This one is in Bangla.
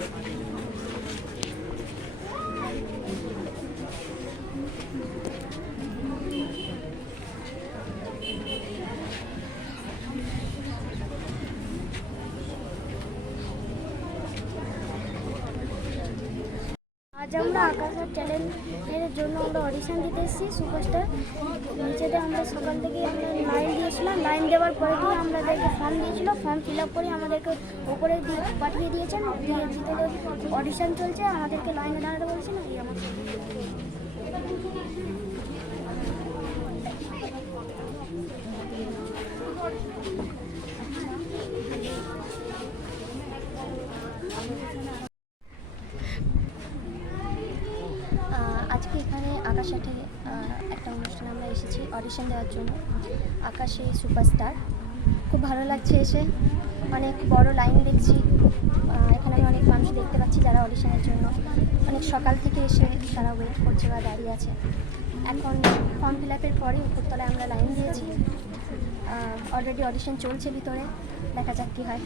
Thank you. আজ আমরা আকাশের চ্যানেলের জন্য আমরা অডিশন দিতে এসেছি সুপারস্টার নিচেতে আমরা সকাল থেকে আমরা লাইন দিয়েছিলাম লাইন দেওয়ার পরে দিয়ে আমাদেরকে ফর্ম দিয়েছিল ফর্ম ফিল আপ করে আমাদেরকে ওপরে দিয়ে পাঠিয়ে দিয়েছেন, দিয়ে অডিশন চলছে, আমাদেরকে লাইনে দাঁড়াতে বলছেন এই আমার আজকে এখানে আকাশ আকাশাঠে একটা অনুষ্ঠানে আমরা এসেছি অডিশন দেওয়ার জন্য। আকাশে সুপারস্টার খুব ভালো লাগছে এসে। অনেক বড় লাইন দেখছি। এখানে আমি অনেক মানুষ দেখতে পাচ্ছি যারা অডিশনের জন্য। অনেক সকাল থেকে এসে তারা ওয়েট করছে বা দাঁড়িয়ে আছে। এখন ফর্ম ফিল আপের পরে উপরতলায় আমরা লাইন দিয়েছি। অলরেডি অডিশন চলছে ভিতরে। দেখা যাক কী হয়।